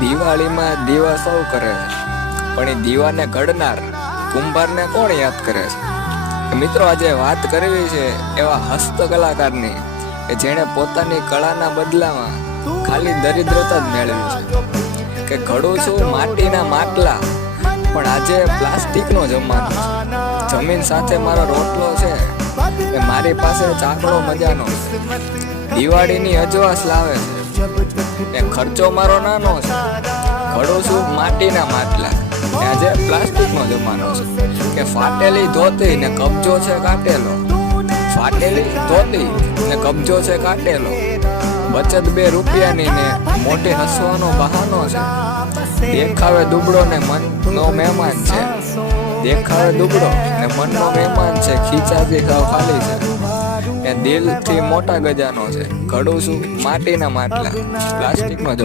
દિવાળીમાં દીવા સૌ કરે છે, પણ એ દીવાને ઘડનાર કુંભારને કોણ યાદ કરે છે? મિત્રો, આજે વાત કરવી છે એવા હસ્તકલાકારની કે જેણે પોતાની કળાના બદલામાં ખાલી દરિદ્રતા જ મેળવી છે. કે ઘડું છું માટીના માટલા, પણ આજે પ્લાસ્ટિકનો જમાનો છે. જમીન સાથે મારો રોટલો છે કે મારી પાસે ચાકડો મજાનો છે. દિવાળીની અજવાસ લાવે છે એ ખર્ચો મારો નાનો છે. ઘડું છું માટીના માટલા, આજે પ્લાસ્ટિકનો જમાનો છે. કે ફાટેલી ધોતી ને કબજો છે કાટેલો, ફાટેલી ધોતી ને કબજો છે કાટેલો. બચત 2 રૂપિયાની ને મોટી હસવાનો બહાનો છે. દેખાવે દુબળો ને મનનો મહેમાન છે. દેખાવે દુબળો ને મનનો મહેમાન છે. ખીચાથી સાવ ખાલી છે એ દિલથી મોટા ગજાનો છે. ઘડું છું માટીના માટલા, પ્લાસ્ટિકનો જમાનો.